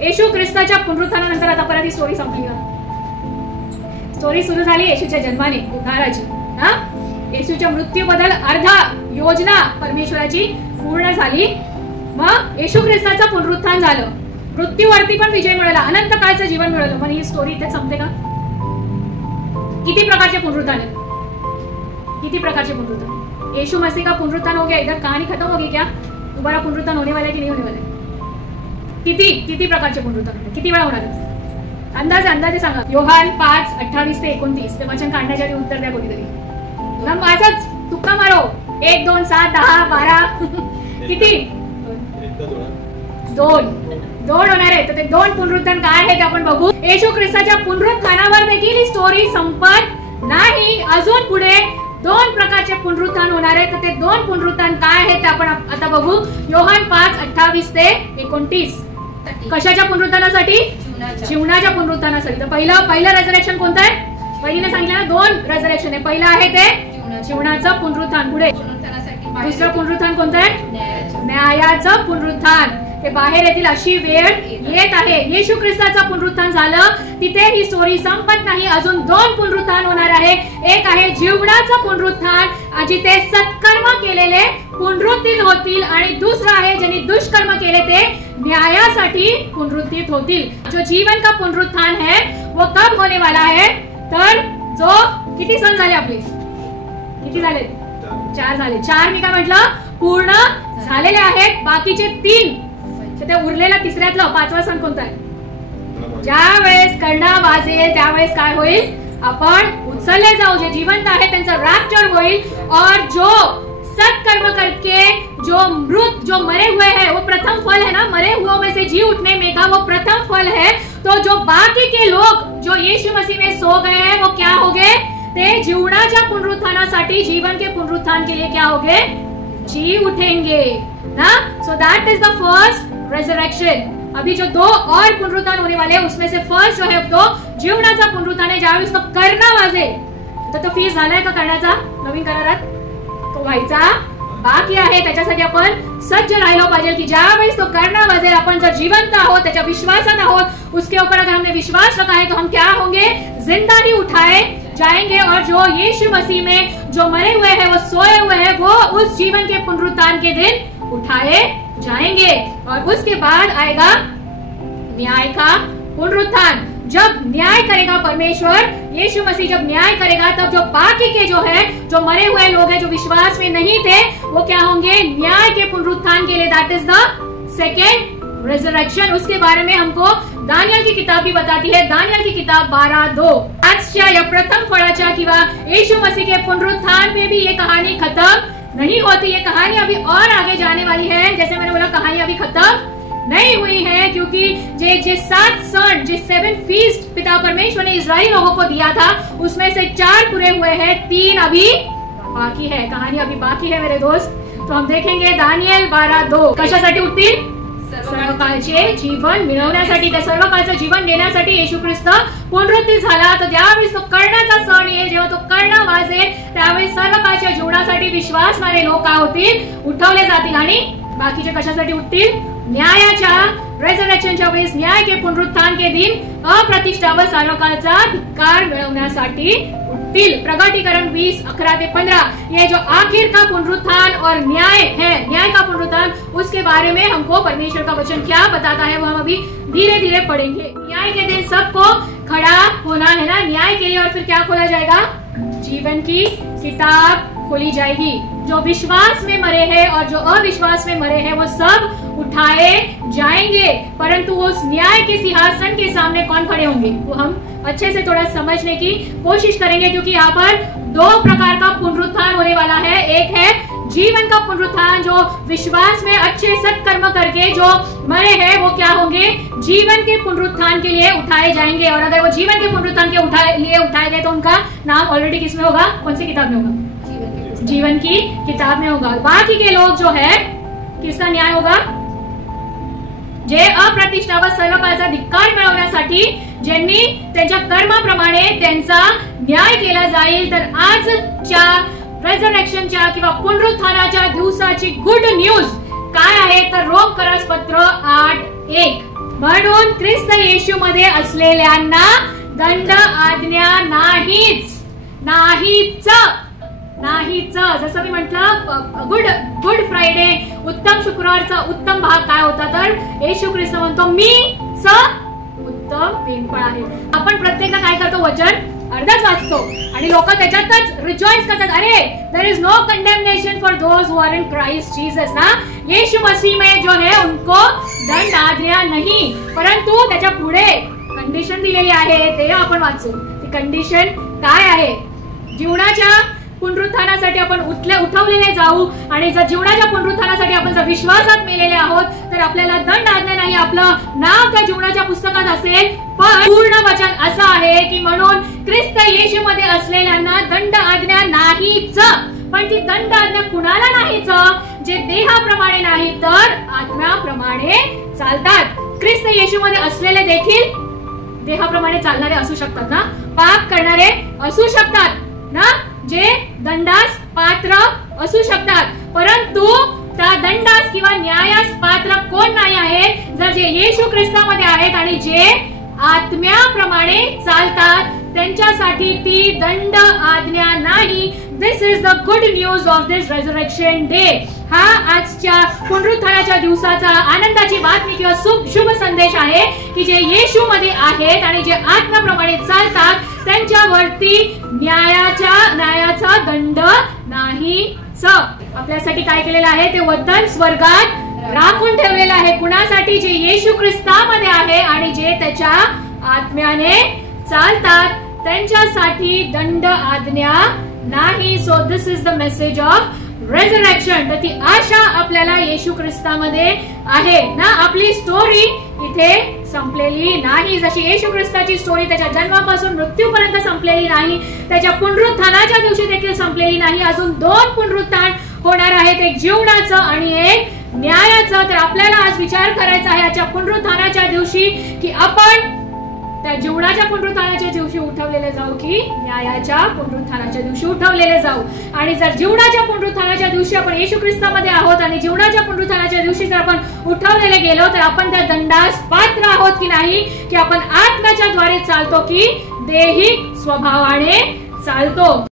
येशू ख्रिस्ताच्या पुनरुत्थानानंतर आता परत ही स्टोरी संपली का? स्टोरी सुरू झाली येशूच्या जन्माने, उद्धाराची. येशूच्या मृत्यूबद्दल अर्धा योजना परमेश्वराची पूर्ण झाली. मग येशू ख्रिस्ताचं पुनरुत्थान झालं, मृत्यूवरती पण विजय मिळाला, अनंत काळचं जीवन मिळालं. पण ही स्टोरी इथे संपते का? किती प्रकारचे पुनरुत्थान आहेत, किती प्रकारचे पुनरुत्थान. येशू मसीह का पुनरुत्थान हो गया, इधर कहानी खत्म हो गई क्या? दोबारा पुनरुत्थान होने वाला है कि नहीं होने वाला है? किती किती प्रकारचे पुनरुत्थान होते, किती वेळा होणार आहे? अंदाजे सांगा. योहान 5:28 ते 29 ते वचन काढण्याच्या आधी उत्तर द्या कोणीतरी. माझाच तुक्का मारो. 1, 2, 7, 10, 12 किती? 2 होणार आहे. तर ते 2 पुनरुत्थान काय आहे ते आपण बघू. येशू ख्रिस्ताच्या पुनरुत्थानावर देखील ही स्टोरी संपत नाही. अजून पुढे 2 प्रकारचे पुनरुत्थान होणार आहे. तर ते 2 पुनरुत्थान काय आहेत ते आपण आता बघू. योहान 5:28 ते 29. कशाच्या पुनरुत्थानासाठी? जीवनाच्या पुनरुत्थानासाठी. तर पहिलं रेझरेक्शन कोणतं आहे? पहिलीने सांगितलं 2 रेझरेक्शन आहे. पहिलं आहे ते जीवनाचं पुनरुत्थान. पुढे दुसरं पुनरुत्थान कोणतं आहे? न्यायाचं पुनरुत्थान. ते बाहेर येतील अशी वेळ येत आहे. येशू ख्रिस्ताचं पुनरुत्थान झालं, तिथे ही स्टोरी संपत नाही. अजून 2 पुनरुत्थान होणार आहे. एक आहे जीवनाचं पुनरुत्थान, जिथे सत्कर्म केलेले पुनरुत्थित होतील, आणि दुसरं आहे ज्यांनी दुष्कर्म केले ते न्यायासाठी पुनरुत्थित होतील. जो जीवन का पुनरुत्थान है वो कब होने वाला है? तर जो किती सण झाले आपले? किती झाले? 4 झाले. 4 मी काय म्हटलं? पूर्ण झालेले आहेत. बाकीचे 3 ते उरलेला तिसऱ्यातलं 5वा सण कोणता आहे? ज्या वेळेस कर्णा वाजेल त्यावेळेस काय होईल? आपण उचलले जाऊ. जे जिवंत आहे त्यांचं रैप्चर होईल. और जो सत्कर्म करके जो मरे हुए हैं, वो प्रथम फल है ना, मरे हुओं में से जी उठने में का वो प्रथम फल है. तो जो बाकी के लोग जो यीशु मसीह में सो गए हैं वो क्या हो गए? ते जीवनाच्या पुनरुत्थानासाठी, जीवन के पुनरुत्थान के लिए क्या हो गए? जी उठेंगे ना. So that is the first resurrection. अभी जो 2 और पुनरुत्थान होने वाले हैं उसमें से फर्स्ट जो है तो जीवनाचा पुनरुत्थान आहे. ज्यावेळेस तो कर्ण वाजेल, तर तो फीस झालाय का करण्याचा नवीन करारात? तो व्हायचा बाकी आहे. त्याच्यासाठी आपण सज्ज राहिलो पाहिजे की ज्यावेळेस तो कर्ण वाजेल, आपण जर जिवंत आहोत, त्याच्या विश्वासात आहोत, उसके ऊपर अगर हमने विश्वास रखा है तो हम क्या होंगे? जिंदा ही उठाए जाएंगे. और जो यीशु मसीह में जो मरे हुए हैं, वो सोए हुए हैं, वो उस जीवन के पुनरुत्थान के दिन उठाए जाएंगे. और उसके बाद आएगा न्याय का पुनरुत्थान. जब न्याय करेगा परमेश्वर, यीशु मसीह जब न्याय करेगा, तब जो बाकी के जो है, जो मरे हुए लोग हैं, जो विश्वास में नहीं थे, वो क्या होंगे? न्याय के पुनरुत्थान के लिए. That is the second resurrection. उसके बारे में हमको दानियल की किताब भी बताती है. दानियल की किताब 12:2. आजच्या या प्रथम फळाच्या किंवा येशू मसीह के पुनरुत्थान में भी ये कहानी खत्म नहीं होती. ये कहानी अभी और आगे जाने वाली है. जैसे मैंने बोला, कहानी अभी खत्म नहीं हुई है, क्योंकि जे 7 सण, जे 7 फीस्ट पिता परमेश्वर ने इजराइल लोगों को दिया था, उसमें से 4 पूरे हुए हैं, 3 अभी बाकी है. कहानी अभी बाकी है मेरे दोस्त. तो हम देखेंगे दानियल 12:2. कशासाठी उठतील? सर्वकाळचे जीवन मिळवण्यासाठी. त्या सर्वकाळचं जीवन देण्यासाठी येशू ख्रिस्त पुनरुत्थित झाला. तर ज्यावेळेस तो कर्णाचा सण येईल, जेव्हा तो कर्ण वाजेल, त्यावेळेस सर्वकाळच्या जीवनासाठी विश्वासणारे लोक काय होतील? उठवले जातील. आणि बाकीचे कशासाठी उठतील? न्यायाच्या रेजरेक्शनच्या वेळेस, न्याय के पुनरुत्थान के दिन अप्रतिष्ठावर सर्वकाळचा धिक्कार मिळवण्यासाठी उठतील. प्रकटीकरण 20:11 ते 15. ये जो आखिर का पुनरुत्थान और न्याय है, न्याय का पुनरुत्थान, उसके बारे में हमको परमेश्वर का वचन क्या बताता है वो हम अभी धीरे धीरे पढ़ेंगे. न्याय के दिन सबको खड़ा होना है ना, न्याय के लिए. और फिर क्या खोला जाएगा? जीवन की किताब खोली जाएगी. जो विश्वास में मरे हैं और जो अविश्वास में मरे हैं वो सब उठाए जाएंगे. परंतु उस न्याय के सिंहासन के सामने कौन खड़े होंगे वो हम अच्छे से थोड़ा समझने की कोशिश करेंगे, क्योंकि यहाँ पर 2 प्रकार का पुनरुत्थान होने वाला है. एक है जीवन का पुनरुत्थान, जो विश्वास में अच्छे सत्कर्म करके जो मरे हैं वो क्या होंगे? जीवन के पुनरुत्थान के लिए उठाए जाएंगे. और अगर वो जीवन के पुनरुत्थान के लिए उठाए गए तो उनका नाम ऑलरेडी किसमें होगा? कौन सी किताब में होगा? जीवन की किताब में होगा. बाकी के लोग जो है, किसका न्याय होगा? जे अप्रतिष्ठावर सर्वकाळचा धिक्कार मिळवण्यासाठी ज्यांनी त्यांच्या कर्माप्रमाणे त्यांचा न्याय केला जाईल. तर आजच्या रेजरेक्शनच्या किंवा पुनरुत्थानाच्या दिवसाची गुड न्यूज काय आहे? तर रोमकरास पत्र 8:1. म्हणून ख्रिस्त येशूमध्ये असलेल्यांना दंड आज्ञा नाहीच. जसं मी म्हटलं, गुड फ्रायडे, उत्तम शुक्रवारचा उत्तम भाग काय होता तर येशू ख्रिस्त म्हणतो मी उत्तम मेंढपाळ आहे. आपण प्रत्येकदा काय करतो, वचन अर्धच वाचतो आणि लोक त्याच्यातच रिजॉइस करतात, अरे there is no condemnation for those who are in Christ Jesus ना, यीशु मसीह में जो है उनको दंड आज्ञा नहीं. परंतु त्याच्या पुढे कंडिशन दिलेली आहे, ते आपण वाचू. ती कंडिशन काय आहे? जीवनाच्या पुनरुत्थानासाठी आपण उठवलेले जाऊ आणि जर जीवनाच्या पुनरुत्थानासाठी आपण जर विश्वासात मेलेले आहोत तर आपल्याला दंड आज्ञा नाही, आपलं नाव त्या जीवनाच्या पुस्तकात असेल. पण पूर्ण वचन असं आहे की म्हणून ख्रिस्त येशूमध्ये असलेल्यांना दंड आज्ञा नाहीच. पण ती दंड आज्ञा कुणाला नाहीच? जे देहाप्रमाणे नाही तर आत्म्याप्रमाणे चालतात. ख्रिस्त येशूमध्ये असलेले देखील देहाप्रमाणे चालणारे असू शकतात ना, पाप करणारे असू शकतात ना, जे दंडास पात्र असू शकतात. परंतु त्या दंडास किंवा न्यायास पात्र कोण नाही आहे? जर जे येशू ख्रिस्तामध्ये आहेत आणि जे आत्म्याप्रमाणे चालतात त्यांच्यासाठी ती दंड आज्ञा नाही. This is the good news of this resurrection day. हा आजच्या पुनरुत्थानाच्या दिवसाचा आनंदाची बातमी किंवा शुभ संदेश आहे की जे येशूमध्ये आहेत आणि जे आत्म्याप्रमाणे चालतात त्यांच्यावरती न्यायाचा दंड नाही. आपल्यासाठी काय केलेलं आहे? ते वतन स्वर्गात राखून ठेवलेलं आहे. कुणासाठी? जे येशू ख्रिस्तामध्ये आहे आणि जे त्याच्या आत्म्याने चालतात त्यांच्यासाठी दंड आज्ञा नाही. So this is the message of resurrection. तर ती आशा आपल्याला येशू ख्रिस्तामध्ये आहे ना. आपली स्टोरी इथे संपलेली नाही. जशी येशू ख्रिस्ताची स्टोरी त्याच्या जन्मापासून मृत्यूपर्यंत संपलेली नाही, त्याच्या पुनरुत्थानाच्या दिवशी देखील संपलेली नाही. अजून 2 पुनरुत्थान होणार आहेत, एक जीवनाचं आणि एक न्यायाचं. तर आपल्याला आज विचार करायचा आहे आजच्या पुनरुत्थानाच्या दिवशी की आपण त्या जीवनाच्या पुनरुत्थानाच्या दिवशी उठवलेले जाऊ की न्यायाच्या पुनरुत्थानाच्या दिवशी उठवलेले जाऊ. आणि जर जीवनाच्या पुनरुत्थानाच्या दिवशी आपण येशू ख्रिस्तामध्ये आहोत आणि जीवनाच्या पुनरुत्थानाच्या दिवशी जर आपण उठवलेले गेलो तर आपण त्या दंडास पात्र आहोत की नाही, की आपण आत्म्याच्या द्वारे चालतो की देही स्वभावाने चालतो.